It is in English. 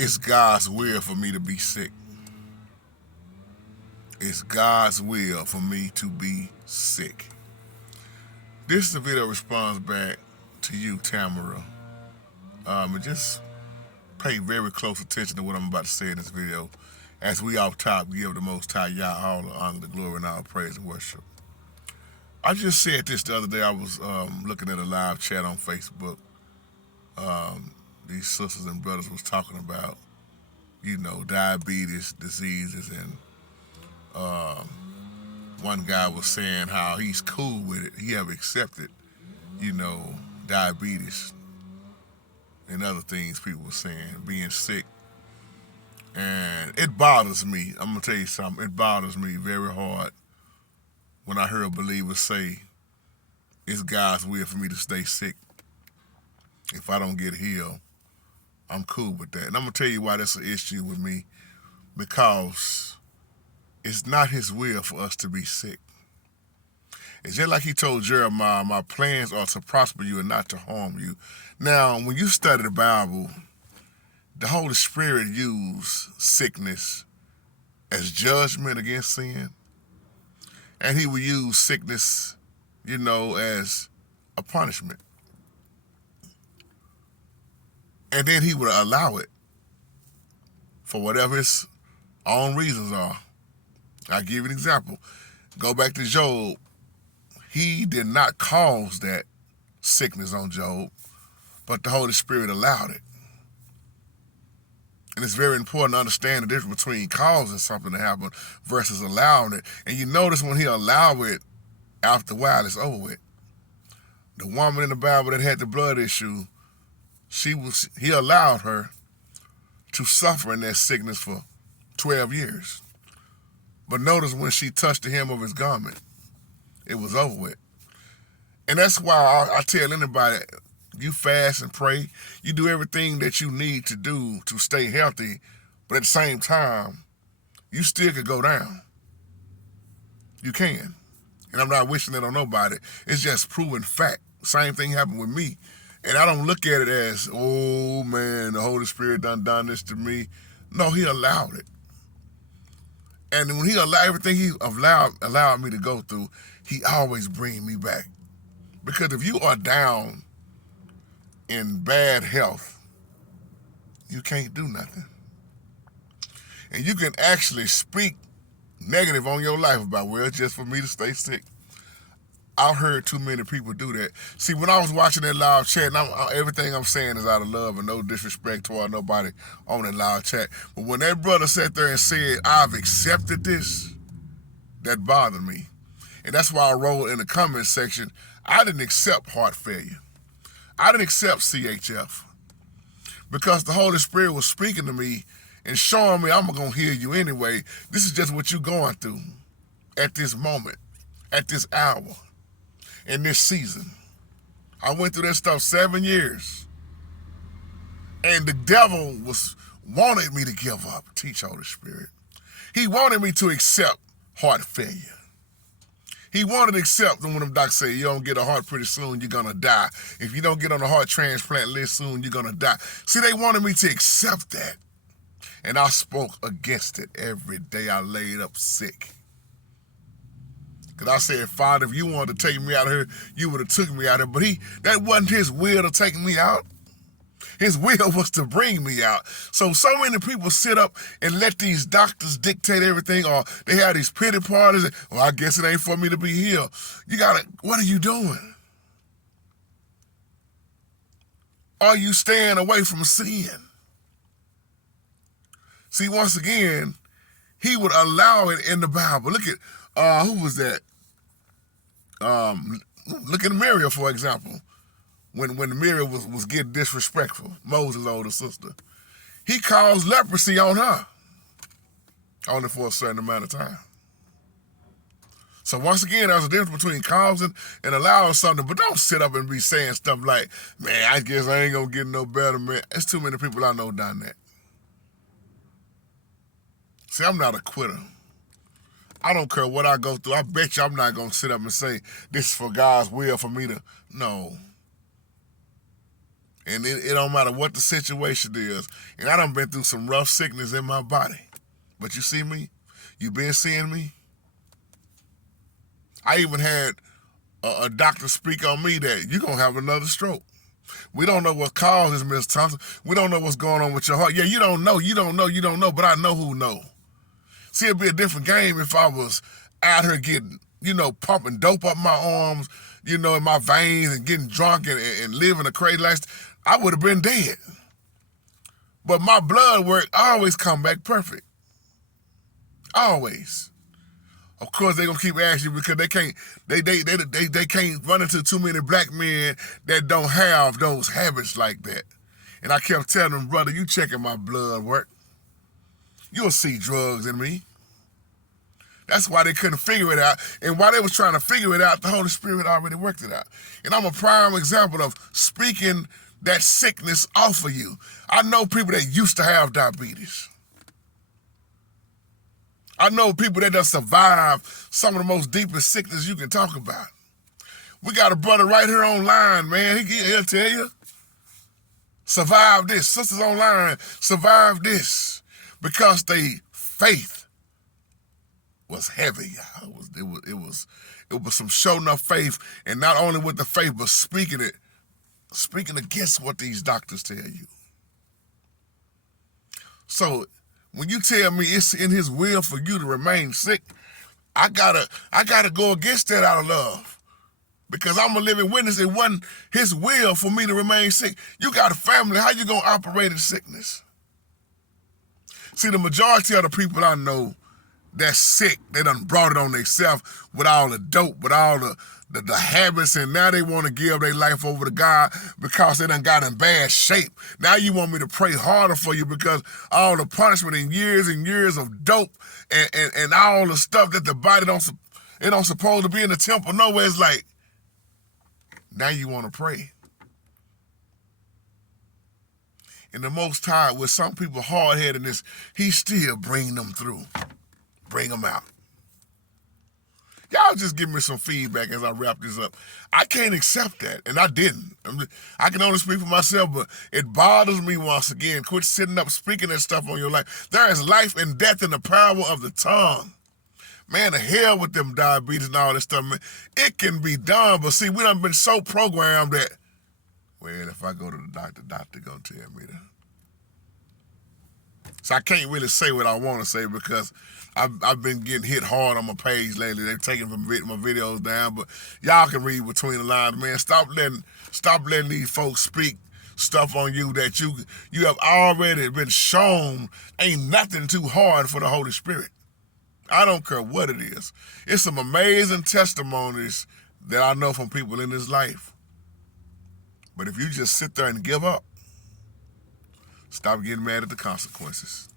It's God's will for me to be sick. It's God's will for me to be sick. This is a video response back to you, Tamara. And just pay very close attention to what I'm about to say in this video. As we off top give the Most High Yah all the honor, the glory, and all praise and worship. I just said this the other day. I was looking at a live chat on Facebook. These sisters and brothers was talking about, diabetes diseases, and one guy was saying how he's cool with it. He have accepted, diabetes and other things people were saying, being sick. And it bothers me. I'm going to tell you something. It bothers me very hard when I hear a believer say, it's God's will for me to stay sick. If I don't get healed, I'm cool with that. And I'm going to tell you why that's an issue with me. Because it's not his will for us to be sick. It's just like he told Jeremiah, my plans are to prosper you and not to harm you. Now, when you study the Bible, the Holy Spirit used sickness as judgment against sin. And he would use sickness, as a punishment. And then he would allow it for whatever his own reasons are. I'll give you an example. Go back to Job. He did not cause that sickness on Job, but the Holy Spirit allowed it. And it's very important to understand the difference between causing something to happen versus allowing it. And you notice when he allowed it, after a while, it's over with. The woman in the Bible that had the blood issue, he allowed her to suffer in that sickness for 12 years. But notice when she touched the hem of his garment, it was over with. And that's why I tell anybody, you fast and pray, you do everything that you need to do to stay healthy, but at the same time, you still could go down. You can. And I'm not wishing it on nobody. It's just proven fact. Same thing happened with me. And I don't look at it as, oh man, the Holy Spirit done this to me. No, he allowed it. And when he allowed everything he allowed me to go through, he always bring me back. Because if you are down in bad health, you can't do nothing. And you can actually speak negative on your life about, well, it's just for me to stay sick. I've heard too many people do that. See, when I was watching that live chat, and everything I'm saying is out of love and no disrespect toward nobody on that live chat. But when that brother sat there and said, I've accepted this, that bothered me. And that's why I wrote in the comment section, I didn't accept heart failure. I didn't accept CHF. Because the Holy Spirit was speaking to me and showing me, I'm going to heal you anyway. This is just what you're going through at this moment, at this hour. In this season. I went through that stuff 7 years. And the devil wanted me to give up. Teach, Holy Spirit. He wanted me to accept heart failure. He wanted to accept when them doctors say, you don't get a heart pretty soon, you're going to die. If you don't get on the heart transplant list soon, you're going to die. See, they wanted me to accept that. And I spoke against it every day I laid up sick. Because I said, Father, if you wanted to take me out of here, you would have took me out of here. But that wasn't his will to take me out. His will was to bring me out. So many people sit up and let these doctors dictate everything, or they have these pity parties. And, well, I guess it ain't for me to be healed. What are you doing? Are you staying away from sin? See, once again, he would allow it in the Bible. Look at, who was that? Look at Miriam, for example. When Miriam was getting disrespectful, Moses' older sister, he caused leprosy on her, only for a certain amount of time. So once again, there's a difference between causing and allowing something, but don't sit up and be saying stuff like, man, I guess I ain't gonna get no better, man. There's too many people I know done that. See, I'm not a quitter. I don't care what I go through. I bet you I'm not going to sit up and say, this is for God's will for me to. No. And it don't matter what the situation is. And I done been through some rough sickness in my body. But you see me? You been seeing me? I even had a doctor speak on me that you're going to have another stroke. We don't know what caused this, Miss Thompson. We don't know what's going on with your heart. Yeah, you don't know, but I know who know. See, it'd be a different game if I was out here getting, pumping dope up my arms, in my veins and getting drunk and living a crazy lifestyle. I would have been dead. But my blood work always come back perfect. Always. Of course, they're gonna keep asking you because they can't run into too many black men that don't have those habits like that. And I kept telling them, brother, you checking my blood work. You'll see drugs in me. That's why they couldn't figure it out. And while they was trying to figure it out, the Holy Spirit already worked it out. And I'm a prime example of speaking that sickness off of you. I know people that used to have diabetes. I know people that done survived some of the most deepest sickness you can talk about. We got a brother right here online, man. He'll tell you. Survive this. Sisters online, survive this. Because they faith was heavy. It was some show enough faith. And not only with the faith, but speaking against what these doctors tell you. So when you tell me it's in his will for you to remain sick, I gotta go against that out of love. Because I'm a living witness. It wasn't his will for me to remain sick. You got a family. How you gonna operate in sickness? See, the majority of the people I know that's sick, they done brought it on themselves with all the dope, with all the habits, and now they want to give their life over to God because they done got in bad shape. Now you want me to pray harder for you because all the punishment and years of dope and all the stuff that the body don't supposed to be in the temple nowhere. It's like, now you want to pray. And the Most High, with some people hard-headedness, he still bring them through. Bring them out. Y'all just give me some feedback as I wrap this up. I can't accept that, and I didn't. I can only speak for myself, but it bothers me once again. Quit sitting up speaking that stuff on your life. There is life and death in the power of the tongue. Man, the hell with them diabetes and all this stuff, man. It can be done, but see, we done been so programmed that, well, if I go to the doctor gonna tell me that. So I can't really say what I want to say because I've been getting hit hard on my page lately. They're taking my videos down, but y'all can read between the lines, man. Stop letting these folks speak stuff on you that you have already been shown ain't nothing too hard for the Holy Spirit. I don't care what it is. It's some amazing testimonies that I know from people in this life. But if you just sit there and give up, stop getting mad at the consequences.